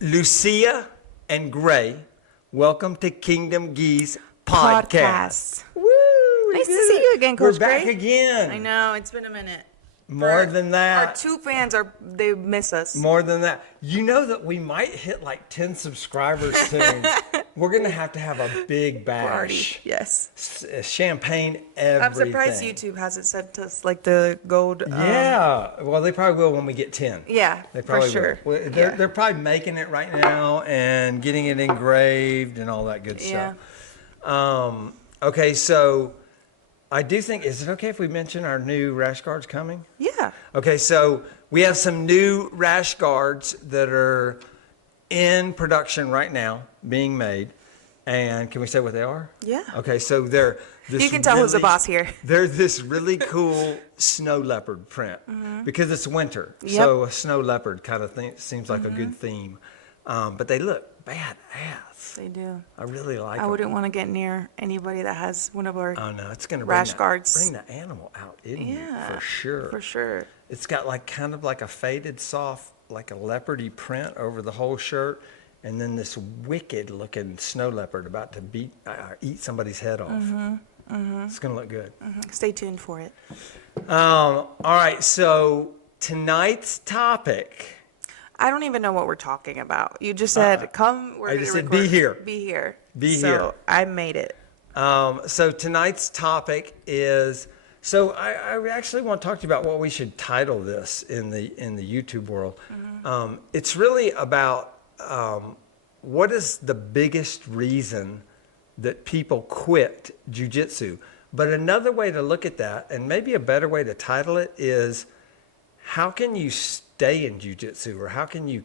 Lucia and Gray, welcome to Kingdom Geese Podcast. Woo! Nice to see you again, Coach We're back Gray. again. I know, it's been a minute. More than that. Our 2 fans they miss us. More than that. You know that we might hit like 10 subscribers soon. We're going to have a big bash. Party. Yes. Champagne, everything. I'm surprised YouTube hasn't sent us like the gold. Yeah. Well, they probably will when we get 10. Yeah, They probably for sure. will. Well, they're probably making it right now and getting it engraved and all that good stuff. Okay, so I do think, is it okay if we mention our new rash guards coming? Yeah. Okay, so we have some new rash guards that are in production right now, being made. And can we say what they are? Yeah. Okay, so they're this You can tell who's the boss here. They're this really cool snow leopard print because it's winter. Yep. So a snow leopard kind of thing seems like a good theme. But they look badass. They do. I really like I them. wouldn't want to get near anybody that has one of our Oh no, it's gonna rash guards. Bring the animal out in you for sure. For sure. It's got like kind of like a faded, soft, like a leopardy print over the whole shirt, and then this wicked looking snow leopard about to eat somebody's head off. It's gonna look good. Stay tuned for it. All right, so tonight's topic. I don't even know what we're talking about. You just said, come. We're I gonna just said, record. be here. Be here. Be so here. I made it. So tonight's topic is. So I actually want to talk to you about what we should title this in the YouTube world. It's really about what is the biggest reason that people quit jiu-jitsu. But another way to look at that, and maybe a better way to title it, is how can you stay in jiu-jitsu, or how can you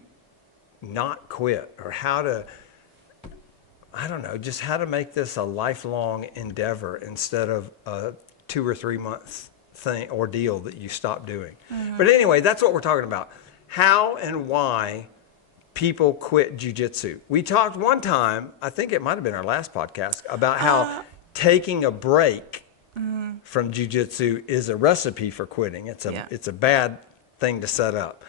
not quit, or how to, I don't know, just how to make this a lifelong endeavor instead of a 2 or 3 month thing ordeal that you stop doing. But anyway, that's what we're talking about. How and why people quit jiu-jitsu. We talked one time, I think it might have been our last podcast, about how taking a break from jiu-jitsu is a recipe for quitting. It's a bad thing to set up.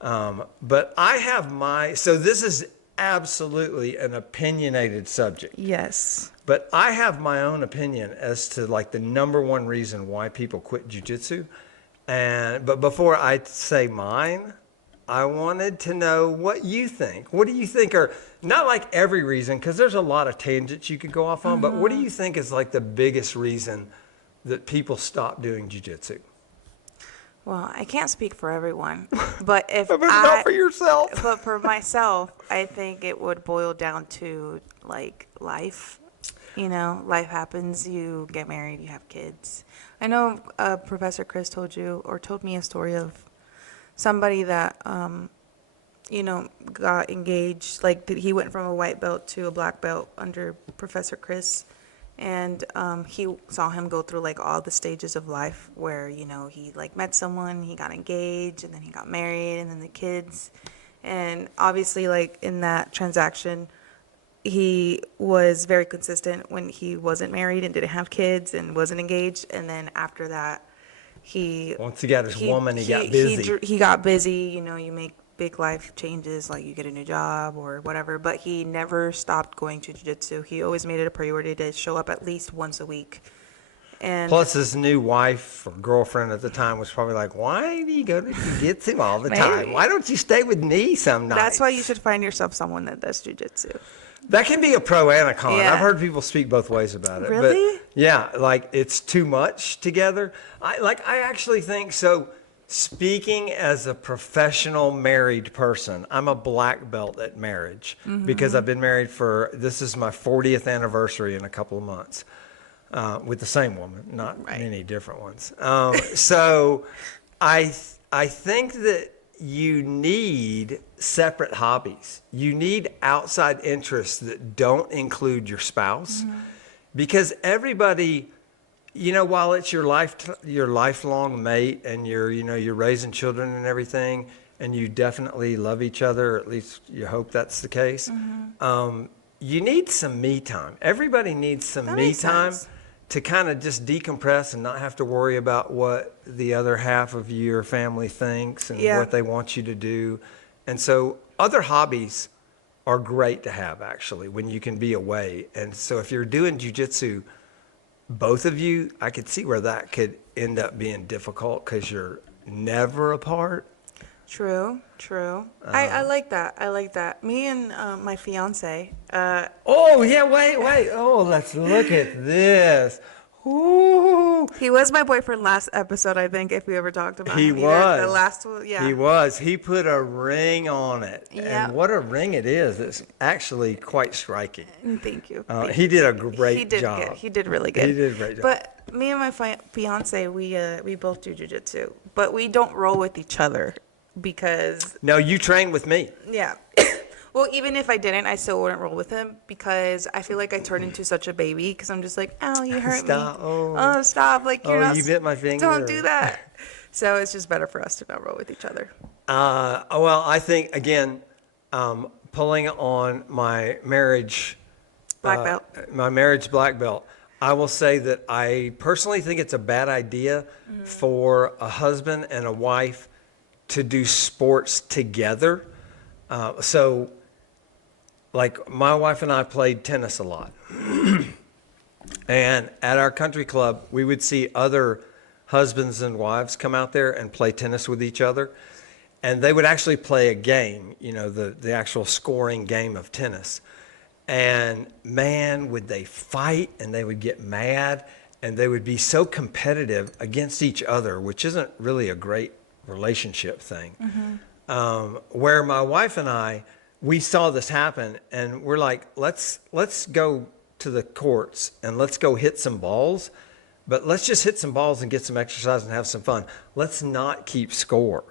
But I have so this is absolutely an opinionated subject. Yes. But I have my own opinion as to like the number one reason why people quit jiu-jitsu. But before I say mine, I wanted to know what you think. What do you think are, not like every reason, because there's a lot of tangents you could go off on, but what do you think is like the biggest reason that people stop doing jiu-jitsu? Well, I can't speak for everyone, but Not for yourself. But for myself, I think it would boil down to like life. You know, life happens. You get married, you have kids. I know Professor Chris told me a story of somebody that, got engaged. Like he went from a white belt to a black belt under Professor Chris. And he saw him go through like all the stages of life where, he like met someone, he got engaged, and then he got married, and then the kids. And obviously, like in that transaction, he was very consistent when he wasn't married and didn't have kids and wasn't engaged. And then after that, once he got his woman, he got busy. He got busy. You make big life changes, like you get a new job or whatever, but he never stopped going to jiu-jitsu. He always made it a priority to show up at least once a week. And plus his new wife or girlfriend at the time was probably like, why do you go to jiu-jitsu all the time? Why don't you stay with me some nights? That's why you should find yourself someone that does jiu-jitsu. That can be a pro and a con. Yeah. I've heard people speak both ways about it. Really? But yeah, like it's too much together. I actually think so. Speaking as a professional married person, I'm a black belt at marriage because I've been married this is my 40th anniversary in a couple of months with the same woman, not many different ones. So I think that you need separate hobbies. You need outside interests that don't include your spouse because everybody, while it's your lifelong mate and you're raising children and everything, and you definitely love each other, or at least you hope that's the case, you need some me time. Everybody needs some me time to kind of just decompress and not have to worry about what the other half of your family thinks and what they want you to do. And so other hobbies are great to have, actually, when you can be away. And so if you're doing jiu-jitsu, both of you, I could see where that could end up being difficult because you're never apart. True, true. I like that. I like that. Me and my fiance. Oh, yeah, wait. Oh, let's look at this. Ooh. He was my boyfriend last episode, I think, if we ever talked about He him. was. The last one, yeah. He was. He put a ring on it. Yeah. And what a ring it is. It's actually quite striking. Thank you. He did a great job. Good. He did really good. He did a great job. But me and my fiance, we both do jiu-jitsu, but we don't roll with each other because No, you train with me. yeah. Well, even if I didn't, I still wouldn't roll with him because I feel like I turn into such a baby because I'm just like, ow, you hurt Stop. me. Oh. Stop. Like, you're not. You bit my finger. Don't do that. So it's just better for us to not roll with each other. Well, I think, again, pulling on my marriage Black belt. My marriage black belt, I will say that I personally think it's a bad idea for a husband and a wife to do sports together. So, like, my wife and I played tennis a lot. And at our country club, we would see other husbands and wives come out there and play tennis with each other. And they would actually play a game, the actual scoring game of tennis. And man, would they fight and they would get mad and they would be so competitive against each other, which isn't really a great relationship thing. Where my wife and I, we saw this happen and we're like, let's go to the courts and let's go hit some balls, but let's just hit some balls and get some exercise and have some fun. Let's not keep score.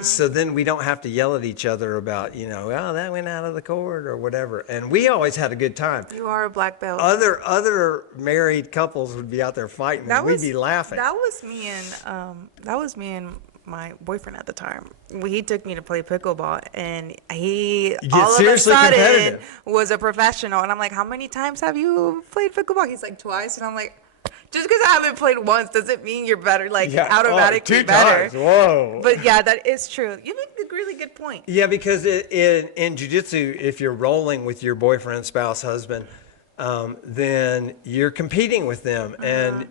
So then we don't have to yell at each other about, oh, that went out of the court or whatever. And we always had a good time. You are a black belt. Other married couples would be out there fighting and we'd be laughing. That was me and my boyfriend at the time. He took me to play pickleball, and he all of a sudden was a professional. And I'm like, how many times have you played pickleball? He's like, twice. And I'm like, just because I haven't played once doesn't mean you're better, automatically better. 2 times. Whoa. But yeah, that is true. You make a really good point. Yeah, because in jiu-jitsu, if you're rolling with your boyfriend, spouse, husband, then you're competing with them. And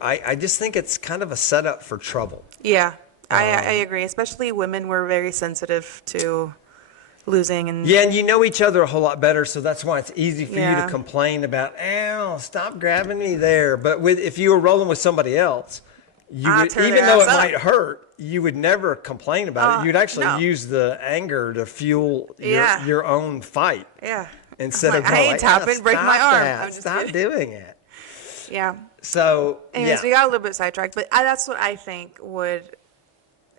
I just think it's kind of a setup for trouble. Yeah. I agree. Especially women, we're very sensitive to losing. And you know each other a whole lot better, so that's why it's easy for you to complain about, ow, stop grabbing me there. But if you were rolling with somebody else, you would, even though it might hurt, you would never complain about it. You'd actually use the anger to fuel your own fight. Yeah. Instead of going, I ain't tapping, break my arm. Stop doing it. Yeah. So, anyways, we got a little bit sidetracked, but that's what I think would...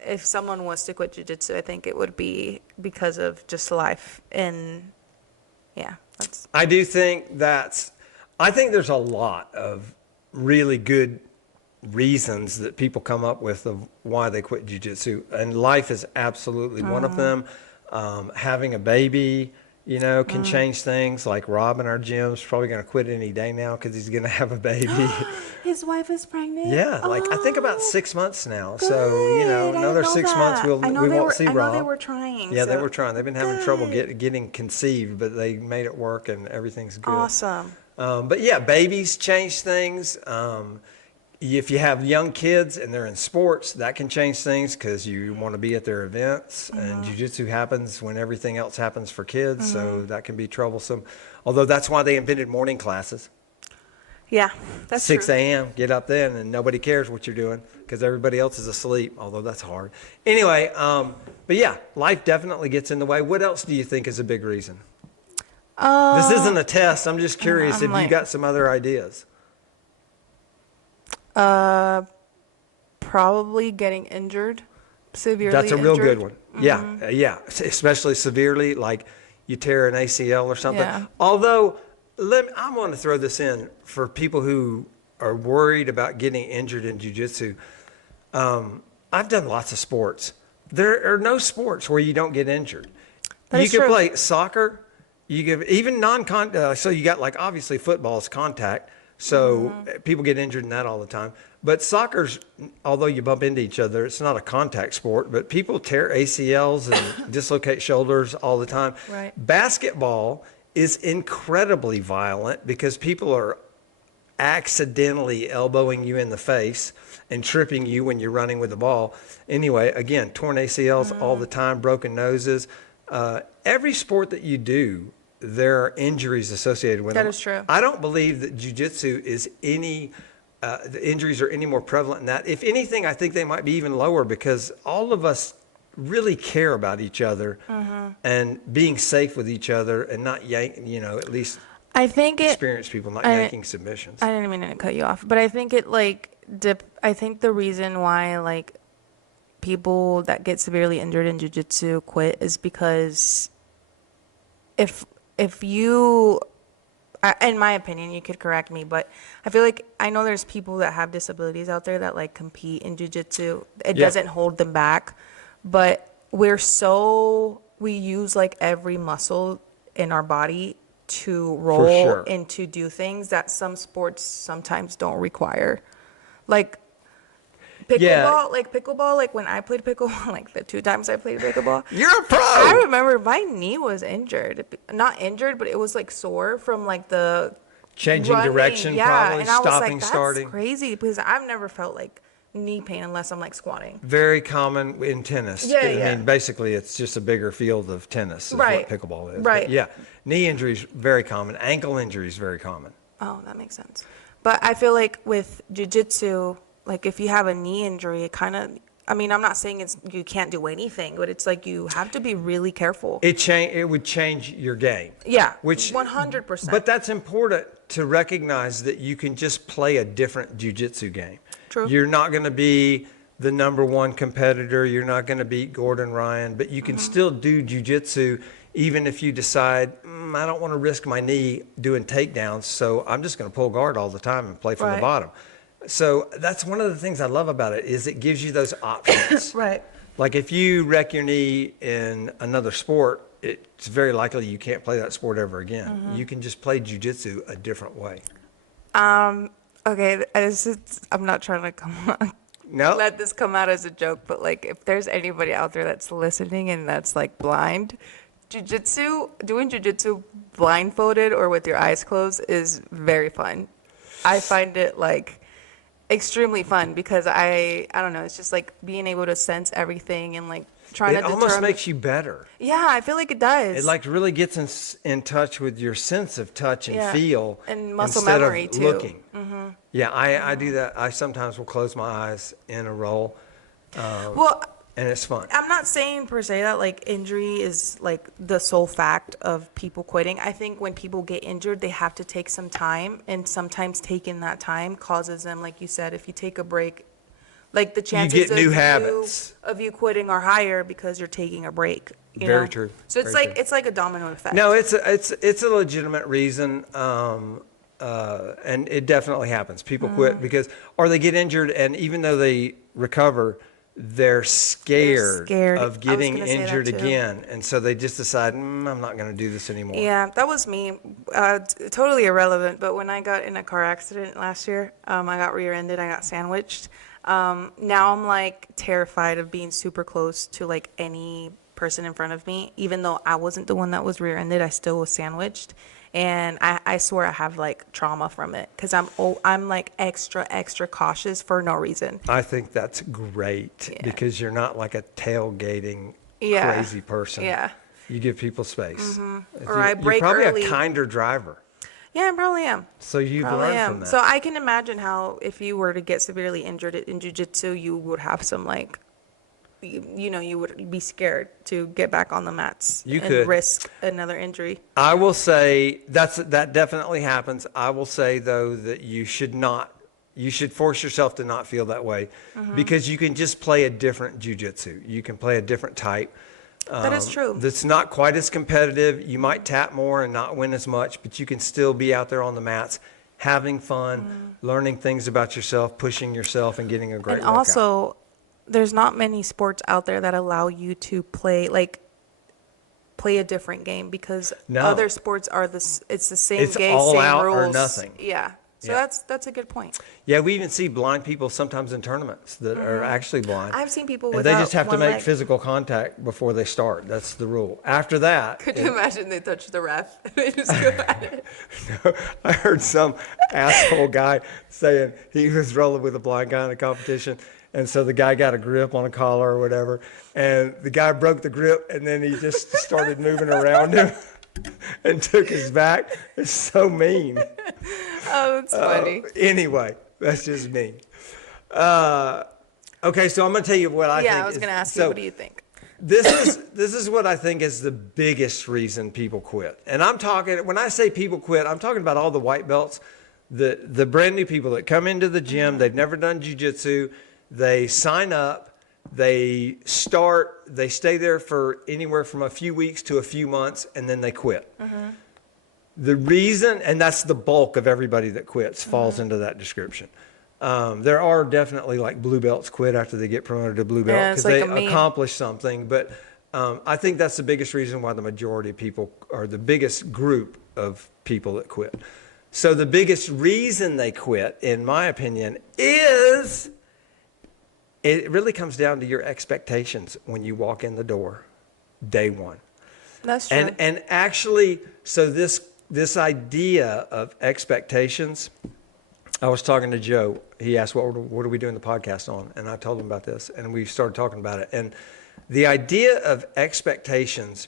If someone was to quit jiu-jitsu, I think it would be because of just life. And I do think I think there's a lot of really good reasons that people come up with of why they quit jiu-jitsu. And life is absolutely one of them. Having a baby, can change things. Like Rob in our gym's probably going to quit any day now because he's going to have a baby. His wife is pregnant? Yeah, I think about 6 months now. Good. So, another 6 months we won't see Rob. I know they were trying. Yeah, they were trying. They've been having trouble getting conceived, but they made it work and everything's good. Awesome. But yeah, babies change things. If you have young kids and they're in sports, that can change things because you want to be at their events. And jiu-jitsu happens when everything else happens for kids, so that can be troublesome. Although that's why they invented morning classes. Yeah, that's 6 true. a.m., get up then, and nobody cares what you're doing because everybody else is asleep, although that's hard. Anyway, but yeah, life definitely gets in the way. What else do you think is a big reason? This isn't a test. I'm just curious if you got some other ideas. Probably getting injured, severely That's a real injured. good one. Yeah, especially severely, like you tear an ACL or something. Yeah. Although, I want to throw this in for people who are worried about getting injured in jiu-jitsu. I've done lots of sports. There are no sports where you don't get injured. You can play soccer. You give even non-contact. So you got obviously football is contact. So people get injured in that all the time. But soccer's, although you bump into each other, it's not a contact sport, but people tear ACLs and dislocate shoulders all the time. Right. Basketball is incredibly violent because people are accidentally elbowing you in the face and tripping you when you're running with the ball. Anyway, again, torn ACLs all the time, broken noses. Every sport that you do, there are injuries associated with them. That is true. I don't believe that jiu-jitsu is the injuries are any more prevalent than that. If anything, I think they might be even lower because all of us really care about each other and being safe with each other and not at least I think experienced people not yanking submissions. I didn't mean to cut you off, but I think I think the reason why like people that get severely injured in jiu-jitsu quit is because if you, in my opinion, you could correct me, but I feel like I know there's people that have disabilities out there that like compete in jiu-jitsu. It doesn't hold them back, but we use like every muscle in our body to roll and to do things that some sports sometimes don't require. Like pickleball, like when I played pickleball, like the 2 times I played pickleball. You're a pro! I remember my knee was injured. Not injured, but it was like sore from like the changing running. direction, probably, and I was stopping, like, that's starting. crazy because I've never felt like knee pain unless I'm like squatting. Very common in tennis. I mean, basically, it's just a bigger field of tennis is what pickleball is. Right. But yeah, knee injuries, very common. Ankle injuries, very common. Oh, that makes sense. But I feel like with jiu-jitsu, like if you have a knee injury, it kind of, I mean, I'm not saying you can't do anything, but it's like you have to be really careful. It would change your game. Yeah, which 100%. But that's important to recognize that you can just play a different jiu-jitsu game. True. You're not going to be the number 1 competitor. You're not going to beat Gordon Ryan, but you can still do jiu-jitsu even if you decide, I don't want to risk my knee doing takedowns, so I'm just going to pull guard all the time and play from the bottom. So that's one of the things I love about it is it gives you those options. Right. Like if you wreck your knee in another sport, it's very likely you can't play that sport ever again. You can just play jiu-jitsu a different way. Okay, I'm not trying to let this come out as a joke, but like if there's anybody out there that's listening and that's like blind, doing jiu-jitsu blindfolded or with your eyes closed is very fun. I find it like extremely fun because I don't know, it's just like being able to sense everything and like trying to determine. It almost makes you better. Yeah, I feel like it does. It like really gets in touch with your sense of touch and feel and muscle instead memory of too. Looking. Yeah, I do that. I sometimes will close my eyes in a roll. And it's fun. I'm not saying per se that like injury is like the sole fact of people quitting. I think when people get injured, they have to take some time, and sometimes taking that time causes them, like you said, if you take a break, like the chances you get new habits of you quitting are higher because you're taking a break. Very true. So it's it's like a domino effect. No, it's a legitimate reason. And it definitely happens. People quit or they get injured, and even though they recover, they're scared of getting injured again. And so they just decide, I'm not going to do this anymore. Yeah, that was me. Totally irrelevant. But when I got in a car accident last year, I got rear-ended. I got sandwiched. Now I'm like terrified of being super close to like any person in front of me. Even though I wasn't the one that was rear-ended, I still was sandwiched. And I swear I have like trauma from it because I'm like extra cautious for no reason. I think that's great because you're not like a tailgating crazy person. Yeah. You give people space. Or I break You're probably early. a kinder driver. Yeah, I probably am. So you've learned from that. So I can imagine how if you were to get severely injured in jiu-jitsu, you would have some like, you would be scared to get back on the mats and risk another injury. I will say that definitely happens. I will say though that you should force yourself to not feel that way because you can just play a different jiu-jitsu. You can play a different type. That is true. That's not quite as competitive. You might tap more and not win as much, but you can still be out there on the mats, having fun, learning things about yourself, pushing yourself, and getting a great workout. And also, there's not many sports out there that allow you to play a different game because other sports are it's the same game, all same out rules. or nothing. Yeah. So that's a good point. Yeah, we even see blind people sometimes in tournaments that are actually blind. I've seen people and without they just have to one make leg. physical contact before they start. That's the rule. After that, Could you imagine they touch the ref and they just go at it? I heard some asshole guy saying he was rolling with a blind guy in a competition, and so the guy got a grip on a collar or whatever, and the guy broke the grip, and then he just started moving around him and took his back. It's so mean. Oh, that's funny. Anyway, that's just me. Okay, so I'm going to tell you what I think. Yeah, I was going to ask you, what do you think? This is what I think is the biggest reason people quit. And I'm talking, when I say people quit, I'm talking about all the white belts, the brand new people that come into the gym, they've never done jiu-jitsu, they sign up, they stay there for anywhere from a few weeks to a few months, and then they quit. The reason, and that's the bulk of everybody that quits, falls into that description. There are definitely like blue belts quit after they get promoted to blue belt because like they accomplish something. But I think that's the biggest reason why the majority of people, or the biggest group of people that quit. So the biggest reason they quit, in my opinion, is it really comes down to your expectations when you walk in the door, day one. That's true. And actually, so this idea of expectations, I was talking to Joe. He asked, what are we doing the podcast on? And I told him about this, and we started talking about it. And the idea of expectations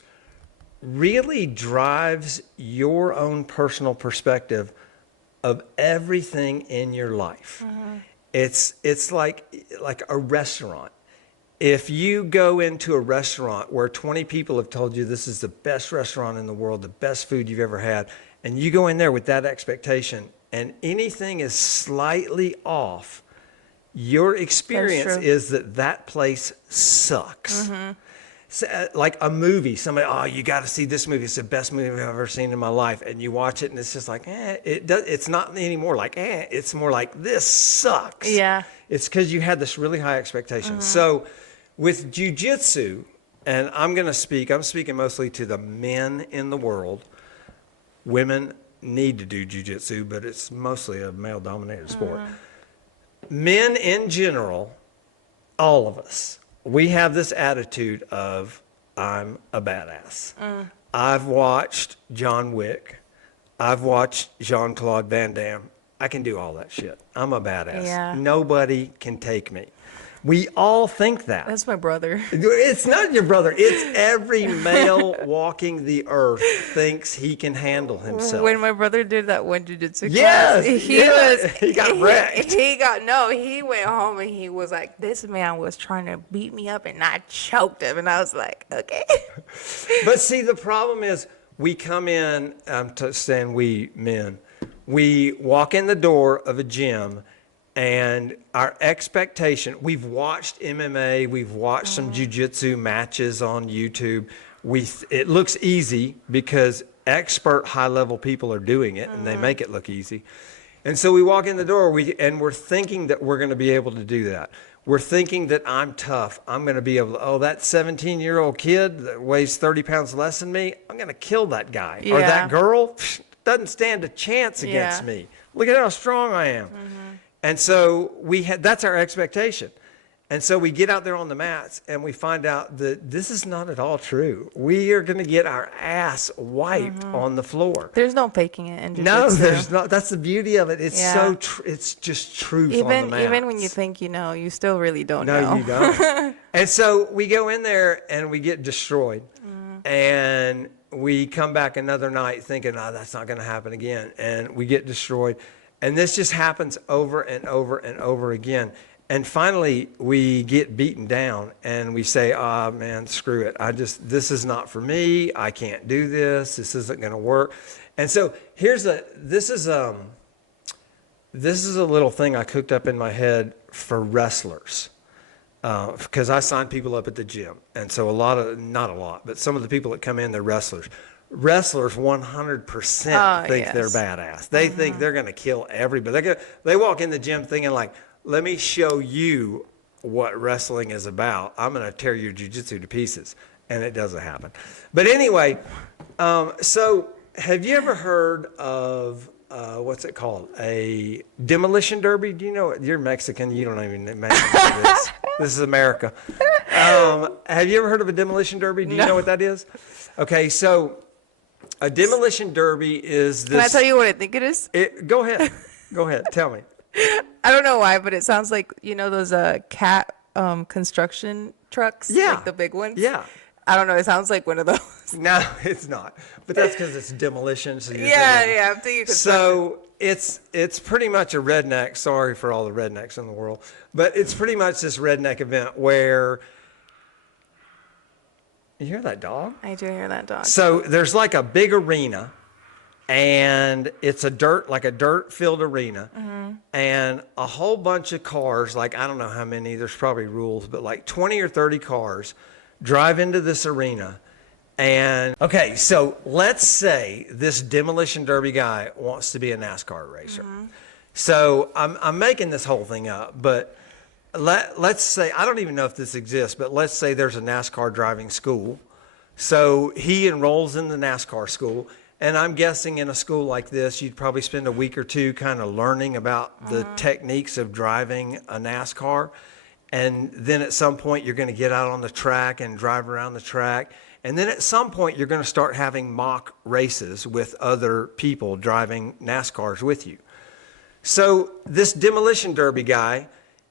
really drives your own personal perspective of everything in your life. It's like a restaurant. If you go into a restaurant where 20 people have told you this is the best restaurant in the world, the best food you've ever had, and you go in there with that expectation, and anything is slightly off, your experience is that place sucks. So, like a movie, somebody, you got to see this movie. It's the best movie I've ever seen in my life. And you watch it, and it's just like, it's not anymore like, it's more like, this sucks. Yeah. It's because you had this really high expectation. So with jiu-jitsu, and I'm speaking mostly to the men in the world. Women need to do jiu-jitsu, but it's mostly a male-dominated sport. Men in general, all of us, we have this attitude of, I'm a badass. I've watched John Wick. I've watched Jean-Claude Van Damme. I can do all that shit. I'm a badass. Yeah. Nobody can take me. We all think that. That's my brother. It's not your brother. It's every male walking the earth thinks he can handle himself. When my brother did that one jiu-jitsu Yes, class, he got wrecked. He went home and he was like, this man was trying to beat me up and I choked him. And I was like, okay. But see, the problem is we come in, I'm saying we men, we walk in the door of a gym and our expectation, we've watched MMA, we've watched some jiu-jitsu matches on YouTube. It looks easy because expert high-level people are doing it and they make it look easy. And so we walk in the door and we're thinking that we're going to be able to do that. We're thinking that I'm tough. I'm going to be able to, that 17-year-old kid that weighs 30 pounds less than me, I'm going to kill that guy. Or that girl doesn't stand a chance against me. Look at how strong I am. And so that's our expectation. And so we get out there on the mats and we find out that this is not at all true. We are going to get our ass wiped on the floor. There's no faking it in jiu-jitsu. No, there's not. That's the beauty of it. It's it's just truth on the mats. Even when you think you know, you still really don't know. No, you don't. And so we go in there and we get destroyed. And we come back another night thinking, that's not going to happen again. And we get destroyed. And this just happens over and over and over again. And finally, we get beaten down and we say, man, screw it. This is not for me. I can't do this. This isn't going to work. And so this is a little thing I cooked up in my head for wrestlers. Because I sign people up at the gym. And so not a lot, but some of the people that come in, they're wrestlers. Wrestlers 100% think they're badass. They think they're going to kill everybody. They walk in the gym thinking like, let me show you what wrestling is about. I'm going to tear your jiu-jitsu to pieces. And it doesn't happen. But anyway, so have you ever heard of what's it called? A demolition derby. Do you know it? You're Mexican. You don't even know Mexican this. This is America. Have you ever heard of a demolition derby? Do you know what that is? Okay, so a demolition derby is this. Can I tell you what I think it is? Go ahead. Go ahead. Tell me. I don't know why, but it sounds like, you know, those cat construction trucks? Yeah. Like the big ones? Yeah. I don't know. It sounds like one of those. No, it's not. But that's because it's demolition. So you're Yeah, I'm thinking construction. So it's pretty much a redneck. Sorry for all the rednecks in the world, but it's pretty much this redneck event where you hear that dog? I do hear that dog. So there's like a big arena, and it's a dirt-filled arena, and a whole bunch of cars. Like I don't know how many. There's probably rules, but like 20 or 30 cars drive into this arena. And okay, so let's say this demolition derby guy wants to be a NASCAR racer. So I'm making this whole thing up, but let's say, I don't even know if this exists, but let's say there's a NASCAR driving school. So he enrolls in the NASCAR school, and I'm guessing in a school like this, you'd probably spend a week or two kind of learning about the techniques of driving a NASCAR. And then at some point, you're going to get out on the track and drive around the track. And then at some point, you're going to start having mock races with other people driving NASCARs with you. So this demolition derby guy,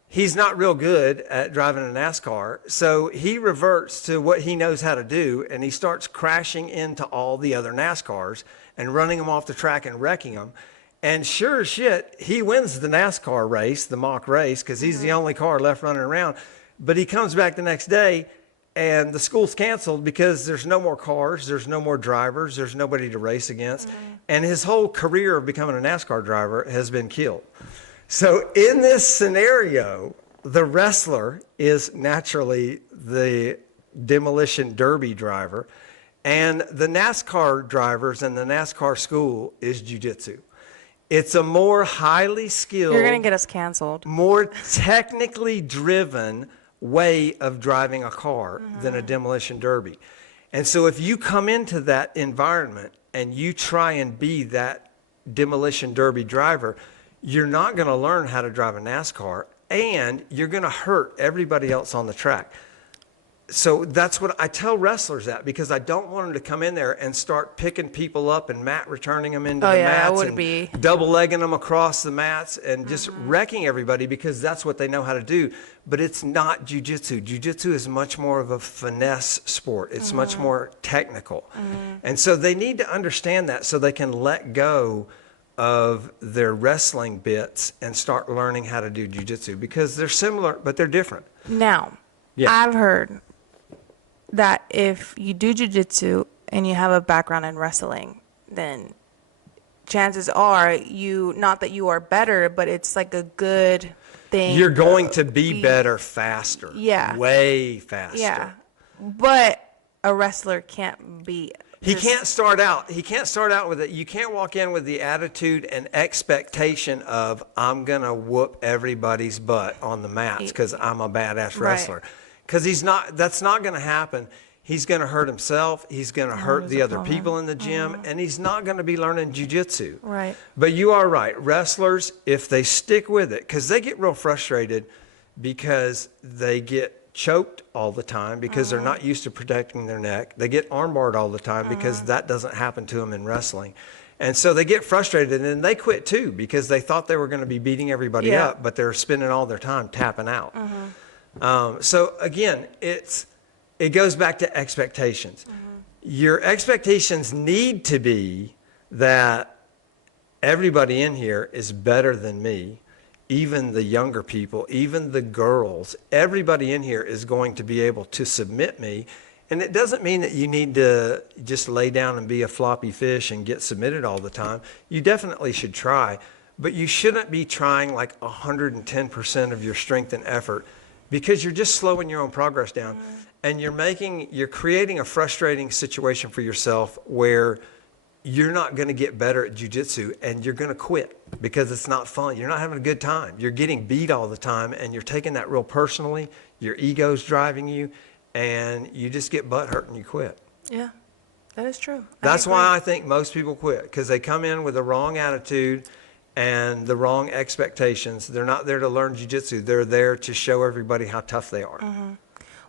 he's not real good at driving a NASCAR. So he reverts to what he knows how to do, and he starts crashing into all the other NASCARs and running them off the track and wrecking them. And sure as shit, he wins the NASCAR race, the mock race, because he's the only car left running around. But he comes back the next day, and the school's canceled because there's no more cars, there's no more drivers, there's nobody to race against. And his whole career of becoming a NASCAR driver has been killed. So in this scenario, the wrestler is naturally the demolition derby driver, and the NASCAR drivers and the NASCAR school is jiu-jitsu. It's a more highly skilled, You're going to get us canceled. more technically driven way of driving a car than a demolition derby. And so if you come into that environment and you try and be that demolition derby driver, you're not going to learn how to drive a NASCAR, and you're going to hurt everybody else on the track. So that's what I tell wrestlers, that because I don't want them to come in there and start picking people up and mat returning them into the mats and double legging them across the mats and just wrecking everybody, because that's what they know how to do. But it's not jiu-jitsu. Jiu-jitsu is much more of a finesse sport. It's much more technical. And so they need to understand that so they can let go of their wrestling bits and start learning how to do jiu-jitsu, because they're similar, but they're different. Now, I've heard that if you do jiu-jitsu and you have a background in wrestling, then chances are not that you are better, but it's like a good thing. You're going to be better faster. Yeah. Way faster. Yeah. But a wrestler can't be. He can't start out with it. You can't walk in with the attitude and expectation of, I'm going to whoop everybody's butt on the mats because I'm a badass wrestler. Because that's not going to happen. He's going to hurt himself. He's going to hurt the other people in the gym, and he's not going to be learning jiu-jitsu. Right. But you are right. Wrestlers, if they stick with it, because they get real frustrated because they get choked all the time because they're not used to protecting their neck. They get armbarred all the time because that doesn't happen to them in wrestling. And so they get frustrated, and then they quit too because they thought they were going to be beating everybody up, but they're spending all their time tapping out. So again, it goes back to expectations. Your expectations need to be that everybody in here is better than me, even the younger people, even the girls. Everybody in here is going to be able to submit me. And it doesn't mean that you need to just lay down and be a floppy fish and get submitted all the time. You definitely should try, but you shouldn't be trying like 110% of your strength and effort, because you're just slowing your own progress down. And you're creating a frustrating situation for yourself where you're not going to get better at jiu-jitsu, and you're going to quit because it's not fun. You're not having a good time. You're getting beat all the time, and you're taking that real personally. Your ego's driving you, and you just get butt hurt and you quit. Yeah, That is true. That's why I think most people quit, because they come in with the wrong attitude and the wrong expectations. They're not there to learn jiu-jitsu. They're there to show everybody how tough they are.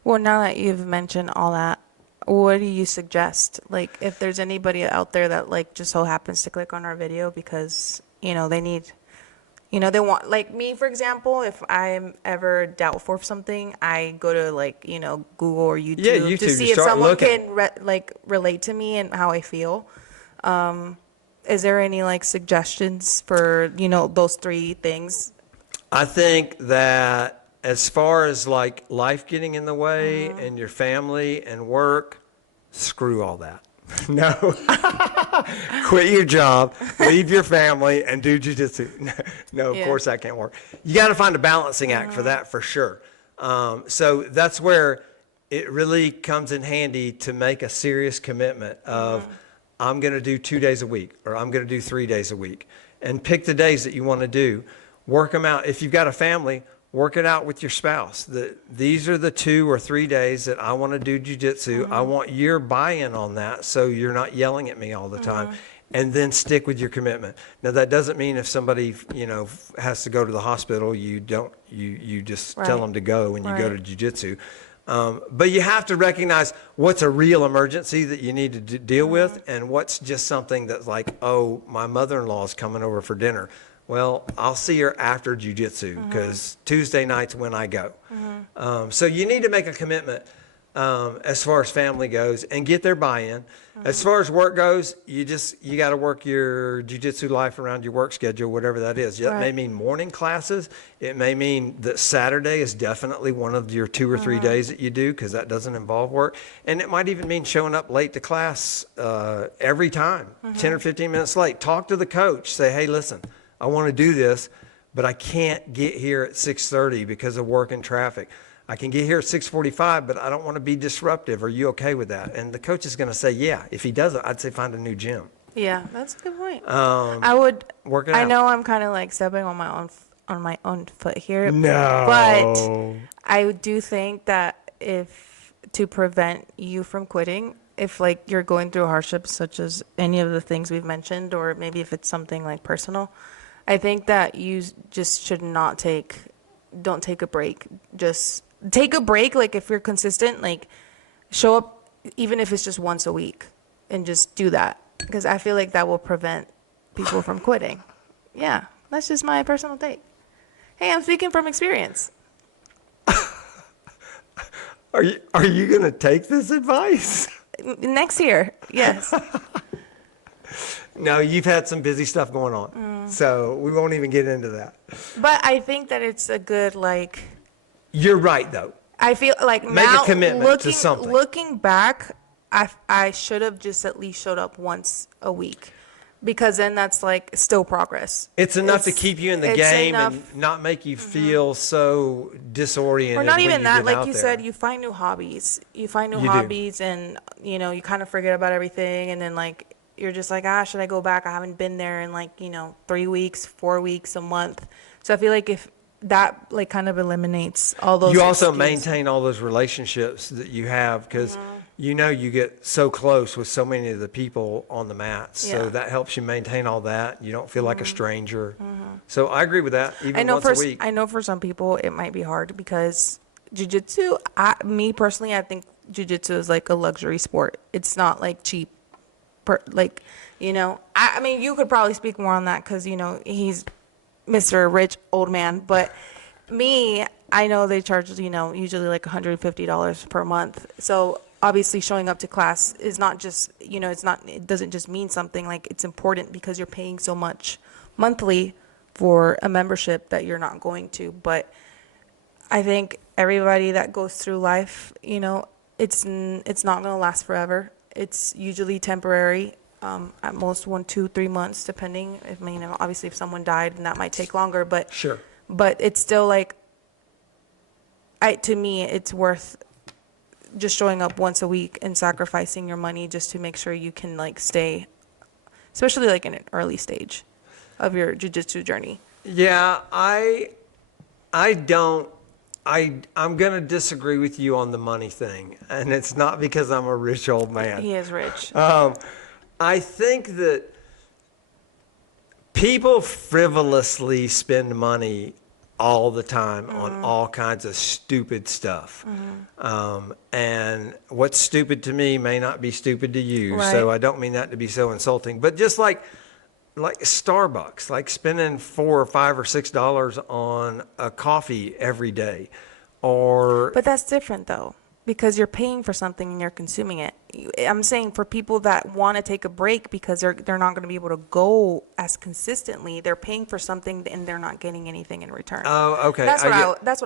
Well, now that you've mentioned all that, what do you suggest? Like, if there's anybody out there that like just so happens to click on our video because, they need, they want, like me, for example, if I'm ever doubtful of something, I go to like, Google or YouTube, YouTube, to you see if start someone looking. can relate to me and how I feel. Is there any like suggestions for, those three things? I think that as far as like life getting in the way and your family and work, screw all that. No. Quit your job, leave your family, and do jiu-jitsu. No, of Yeah. course that can't work. You got to find a balancing act for that, for sure. So that's where it really comes in handy to make a serious commitment of, I'm going to do 2 days a week, or I'm going to do 3 days a week, and pick the days that you want to do. Work them out. If you've got a family, work it out with your spouse. These are the 2 or 3 days that I want to do jiu-jitsu. I want your buy-in on that, so you're not yelling at me all the time. And then stick with your commitment. Now, that doesn't mean if somebody, has to go to the hospital, you just tell Right. them to go and you go to Right. jiu-jitsu. But you have to recognize what's a real emergency that you need to deal with, and what's just something that's like, oh, my mother-in-law is coming over for dinner. Well, I'll see her after jiu-jitsu because Tuesday night's when I go. So you need to make a commitment as far as family goes and get their buy-in. As far as work goes, you got to work your jiu-jitsu life around your work schedule, whatever that is. That may Right. mean morning classes. It may mean that Saturday is definitely one of your 2 or 3 days that you do, because that doesn't involve work. And it might even mean showing up late to class every time, 10 or 15 minutes late. Talk to the coach. Say, hey, listen, I want to do this, but I can't get here at 6:30 because of work and traffic. I can get here at 6:45, but I don't want to be disruptive. Are you okay with that? And the coach is going to say, yeah. If he doesn't, I'd say find a new gym. Yeah, that's a good point. I would Work it I out. know I'm kind of like stepping on my own foot here. No. But I do think that if to prevent you from quitting, if like you're going through hardships such as any of the things we've mentioned, or maybe if it's something like personal, I think that you just should don't take a break. Just take a break. Like if you're consistent, like show up, even if it's just once a week, and just do that. Because I feel like that will prevent people from quitting. Yeah, that's just my personal take. Hey, I'm speaking from experience. Are you going to take this advice? Next year, yes. No, you've had some busy stuff going on, so we won't even get into that. But I think that it's a good, like, You're right, though. I feel like Make a now commitment to something. looking back, I should have just at least showed up once a week, because then that's like still progress. It's enough to keep you in the it's game enough- and not make you feel so disoriented. Or not when even you that, get like out you there. said, you find new hobbies. You find new You do. hobbies, and you kind of forget about everything, and then like you're just like, should I go back? I haven't been there in like 3 weeks, 4 weeks, a month. So I feel like if that like kind of eliminates all those. You also excuses. maintain all those relationships that you have, because you get so close with so many of the people on the mats. So Yeah. that helps you maintain all that. You don't feel like a stranger. So I agree with that, even I know once a week. I know for some people it might be hard because jiu-jitsu, me personally, I think jiu-jitsu is like a luxury sport. It's not like cheap. I mean, you could probably speak more on that because, he's Mr. Rich Old Man. But me, I know they charge, usually like $150 per month. So obviously showing up to class is not just, it doesn't just mean something. Like, it's important because you're paying so much monthly for a membership that you're not going to. But I think everybody that goes through life, it's not going to last forever. It's usually temporary, at most 1, 2, 3 months, depending. Obviously if someone died, then that might take longer. But Sure. But it's still like, to me, it's worth just showing up once a week and sacrificing your money just to make sure you can like stay, especially like in an early stage of your jiu-jitsu journey. Yeah, I don't I'm going to disagree with you on the money thing, and it's not because I'm a rich old man. He is rich. I think that people frivolously spend money all the time on all kinds of stupid stuff. And what's stupid to me may not be stupid to you. Right. So I don't mean that to be so insulting. But just like Starbucks, like spending $4 or $5 or $6 on a coffee every day, or But that's different though, because you're paying for something and you're consuming it. I'm saying for people that want to take a break because they're not going to be able to go as consistently, they're paying for something and they're not getting anything in return. oh, okay, That's what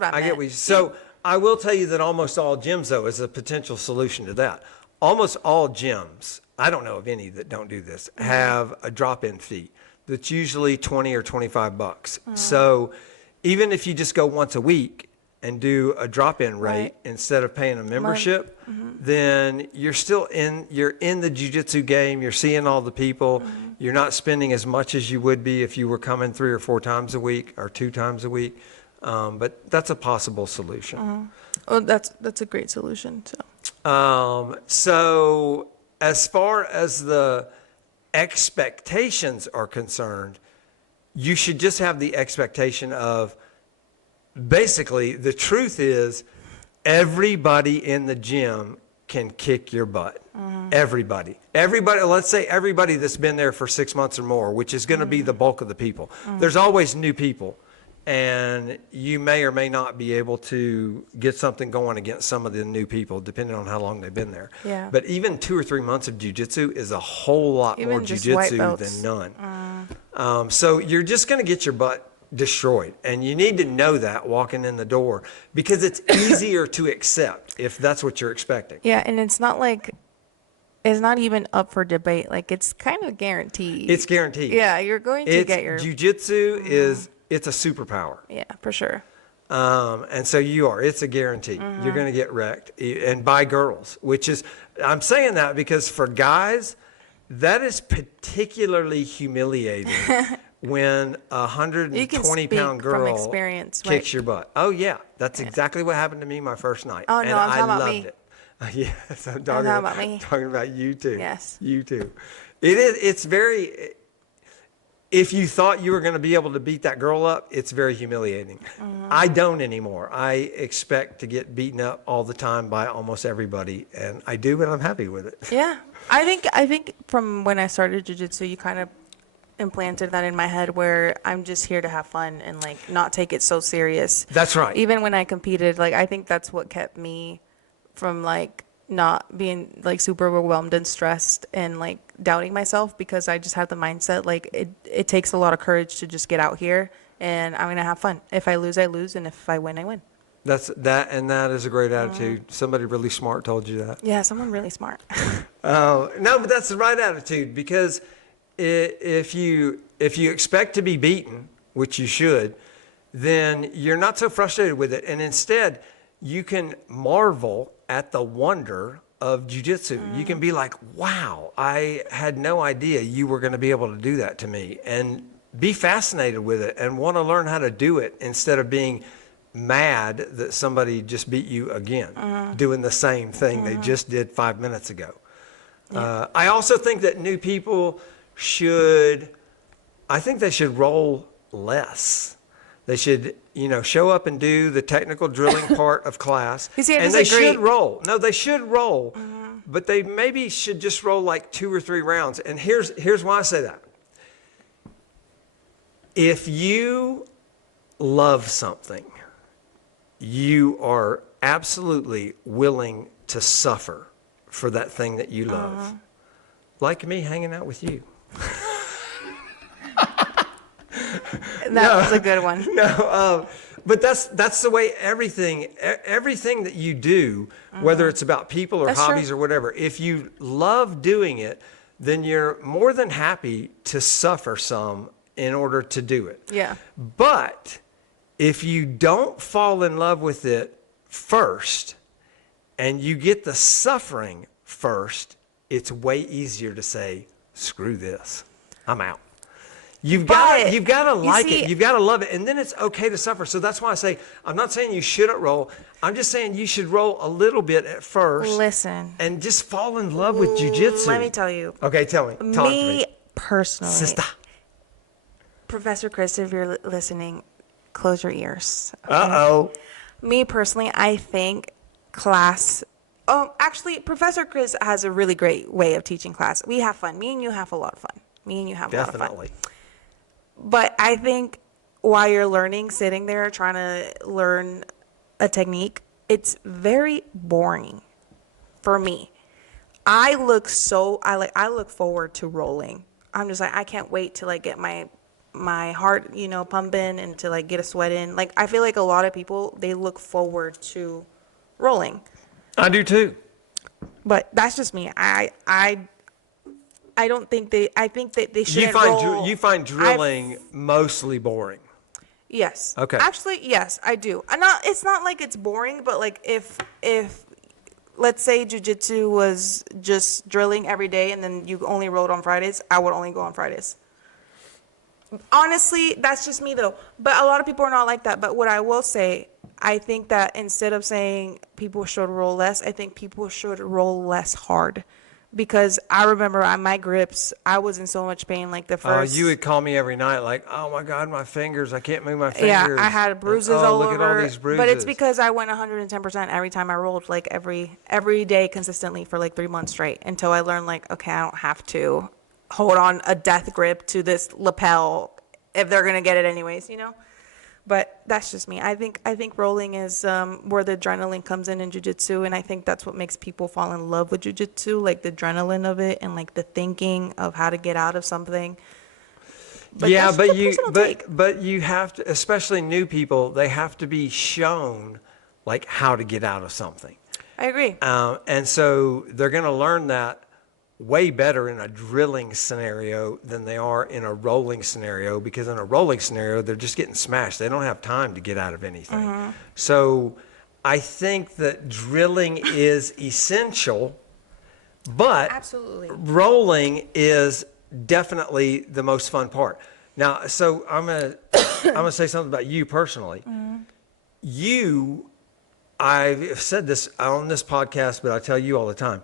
I I get meant. what you. So I will tell you that almost all gyms, though, is a potential solution to that. Almost all gyms, I don't know of any that don't do this, have a drop-in fee that's usually 20 or 25 bucks. So even if you just go once a week and do a drop-in rate Right. instead of paying a membership, then you're in the jiu-jitsu game. You're seeing all the people. You're not spending as much as you would be if you were coming 3 or 4 times a week or 2 times a week. But that's a possible solution. Oh, that's a great solution. So as far as the expectations are concerned, you should just have the expectation of, basically, the truth is everybody in the gym can kick your butt. Everybody, let's say everybody that's been there for 6 months or more, which is going to be the bulk of the people. There's always new people, and you may or may not be able to get something going against some of the new people, depending on how long they've been there. Yeah. But even 2 or 3 months of jiu-jitsu is a whole lot Even more just white jiu-jitsu belts. than none. So you're just going to get your butt destroyed, and you need to know that walking in the door, because it's easier to accept if that's what you're expecting. Yeah, and it's not even up for debate. Like, it's kind of guaranteed. It's guaranteed. Yeah, you're going to get your jiu-jitsu it's a superpower. Yeah, for sure. And so it's a guarantee. You're going to get wrecked, and by girls, which is, I'm saying that because for guys, that is particularly humiliating when a You can 120-pound speak girl from experience, kicks right? your butt. Oh yeah, that's exactly what happened to me my first night. Oh, no, and I'm talking I about loved me. it. Yes, I'm talking about me. talking about you too. Yes. You too. It's very, if you thought you were going to be able to beat that girl up, it's very humiliating. I don't anymore. I expect to get beaten up all the time by almost everybody, and I do, and I'm happy with it. Yeah, I think from when I started jiu-jitsu, you kind of implanted that in my head where I'm just here to have fun and like not take it so serious. That's right. Even when I competed, like I think that's what kept me from like not being like super overwhelmed and stressed and like doubting myself, because I just had the mindset like it takes a lot of courage to just get out here and I'm gonna have fun. If I lose, I lose, and if I win, I win. That is a great attitude. Somebody really smart told you that. Yeah, someone really smart. No, but that's the right attitude, because if you expect to be beaten, which you should, then you're not so frustrated with it, and instead you can marvel at the wonder of jiu-jitsu. You can be like, wow, I had no idea you were going to be able to do that to me, and be fascinated with it and want to learn how to do it instead of being mad that somebody just beat you again, doing the same thing they just did 5 minutes ago. I also think that new people should roll less. They should, show up and do the technical drilling part of class. You see, I and they disagree. should roll. No, they should roll, but they maybe should just roll like 2 or 3 rounds. And here's why I say that. If you love something, you are absolutely willing to suffer for that thing that you love. Like me hanging out with you. That was a good one. No, but that's the way everything that you do, whether it's about people or That's hobbies true. or whatever, if you love doing it, then you're more than happy to suffer some in order to do it. Yeah. But if you don't fall in love with it first and you get the suffering first, it's way easier to say, screw this, I'm out. You've got But, to like see- it. You've got to love it. And then it's okay to suffer. So that's why I say, I'm not saying you shouldn't roll. I'm just saying you should roll a little bit at first. Listen. And just fall in love with jiu-jitsu. Let me tell you. Okay, tell me. Talk to me. Personally, Sister. Professor Chris, if you're listening, close your ears. Okay? Uh-oh. Me personally, I think class. Oh, actually, Professor Chris has a really great way of teaching class. We have fun. Me and you have a lot of fun. Me and you have a lot of fun. Definitely. But I think while you're learning, sitting there trying to learn a technique, it's very boring for me. I look forward to rolling. I'm just like, I can't wait to like get my heart, pumping and to like get a sweat in. Like, I feel like a lot of people, they look forward to rolling. I do too. But that's just me. I don't think I think that they shouldn't roll. You find drilling mostly boring. Yes. Okay. Actually, yes, I do. It's not like it's boring, but like if let's say jiu-jitsu was just drilling every day and then you only rolled on Fridays, I would only go on Fridays. Honestly, that's just me though. But a lot of people are not like that. But what I will say, I think that instead of saying people should roll less, I think people should roll less hard. Because I remember on my grips, I was in so much pain like the first. You would call me every night like, oh my God, my fingers. I can't move my fingers. Yeah, I had bruises all look over. at all these bruises. But it's because I went 110% every time I rolled, like every day consistently for like 3 months straight until I learned like, okay, I don't have to hold on a death grip to this lapel if they're gonna get it anyways, But that's just me. I think rolling is where the adrenaline comes in jiu-jitsu, and I think that's what makes people fall in love with jiu-jitsu, like the adrenaline of it and like the thinking of how to get out of something. But yeah, that's but just a personal take. but you have to, especially new people, they have to be shown like how to get out of something. I agree. And so they're going to learn that way better in a drilling scenario than they are in a rolling scenario, because in a rolling scenario, they're just getting smashed. They don't have time to get out of anything. Mm-hmm. So I think that drilling is essential, but Absolutely. rolling is definitely the most fun part. Now, so I'm gonna say something about you personally. Mm-hmm. I've said this on this podcast, but I tell you all the time,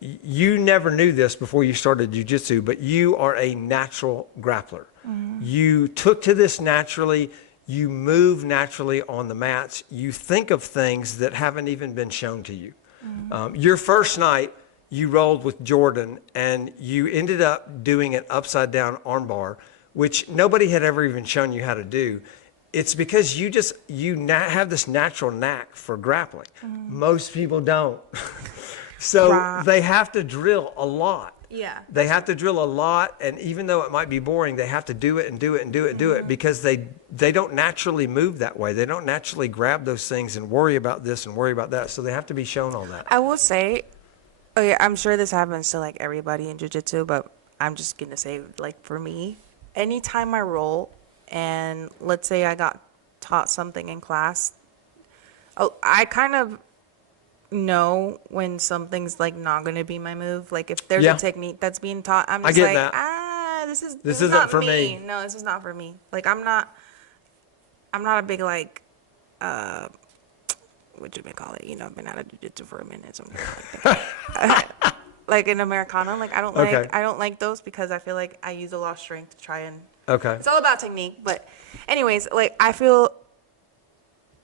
you never knew this before you started jiu-jitsu, but you are a natural grappler. Mm-hmm. You took to this naturally. You move naturally on the mats. You think of things that haven't even been shown to you. Mm-hmm. Your first night, you rolled with Jordan, and you ended up doing an upside-down armbar, which nobody had ever even shown you how to do. It's because you have this natural knack for grappling. Mm-hmm. Most people don't. So they have to drill a lot. Yeah. They have to drill a lot, and even though it might be boring, they have to do it and do it and do it and do it, because they don't naturally move that way. They don't naturally grab those things and worry about this and worry about that. So they have to be shown all that. I will say, okay, I'm sure this happens to like everybody in jiu-jitsu, but I'm just gonna say, like, for me, anytime I roll and let's say I got taught something in class, I kind of know when something's like not going to be my move. Like if there's a technique that's being taught, I'm just like, this isn't not for me. No, this is not for me. Like I'm not a big like what you may call it, I've been out of jiu-jitsu for a minute, something like that. Like an Americano, like I don't like those because I feel like I use a lot of strength to try and it's all about technique. But anyways, like I feel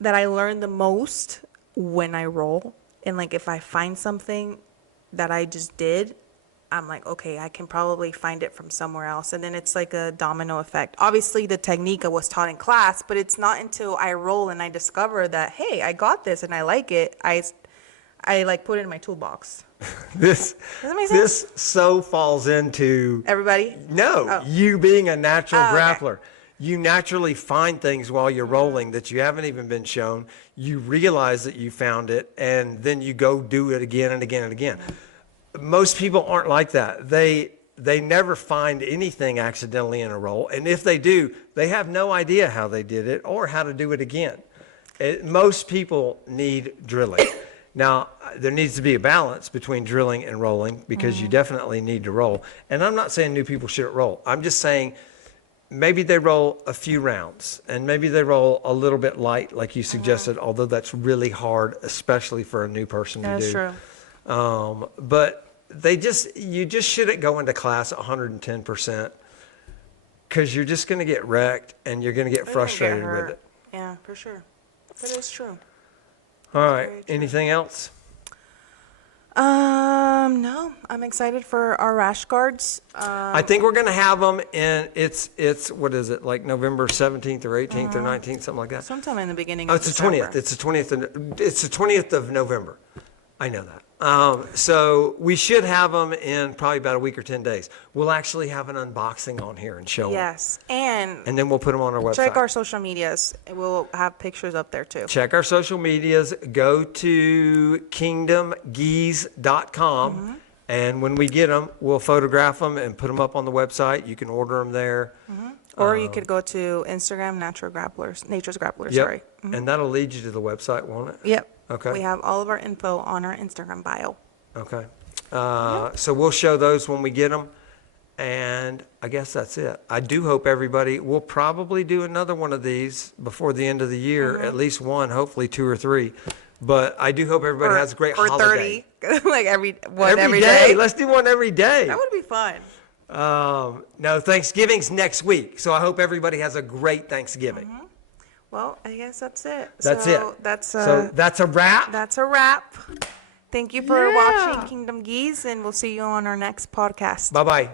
that I learn the most when I roll. And like if I find something that I just did, I'm like, okay, I can probably find it from somewhere else. And then it's like a domino effect. Obviously the technique I was taught in class, but it's not until I roll and I discover that, hey, I got this and I like it, I like put it in my toolbox. Does that make sense? This so falls into everybody? No, you being a natural grappler. Okay. You naturally find things while you're rolling that you haven't even been shown. You realize that you found it, and then you go do it again and again and again. Most people aren't like that. They never find anything accidentally in a roll, and if they do, they have no idea how they did it or how to do it again. Most people need drilling. Now, there needs to be a balance between drilling and rolling, because you definitely need to roll. And I'm not saying new people shouldn't roll. I'm just saying maybe they roll a few rounds, and maybe they roll a little bit light, like you suggested, although that's really hard, especially for a new person to That's do. true. But you just shouldn't go into class 110%, because you're just going to get wrecked and you're going to get You're gonna get frustrated with hurt. it. Yeah, for sure. That is true. All right. very true. Anything else? No, I'm excited for our rash guards. I think we're going to have them in, it's what is it, like November 17th or 18th or 19th, something like that. Sometime in the beginning Oh, of it's the December. 20th. It's the 20th of November. I know that. So we should have them in probably about a week or 10 days. We'll actually have an unboxing on here and show them. Yes, and And then we'll put them on our website. check our social medias. We'll have pictures up there too. Check our social medias. Go to kingdomgeese.com. And when we get them, we'll photograph them and put them up on the website. You can order them there. Or you could go to Instagram, Nature's Grapplers, Yep. sorry. And that'll lead you to the website, won't it? Yep. Okay. We have all of our info on our Instagram bio. Okay. So we'll show those when we get them. And I guess that's it. I do hope everybody, we'll probably do another one of these before the end of the year, at least one, hopefully 2 or 3. But I do hope everybody has a great or holiday. 30. Like every Every day. day. Let's do one every day. That would be fun. No, Thanksgiving's next week. So I hope everybody has a great Thanksgiving. Well, I guess that's it. That's So it. That's So that's a wrap. that's a wrap. Thank you for Yeah. watching Kingdom Geese, and we'll see you on our next podcast. Bye-bye.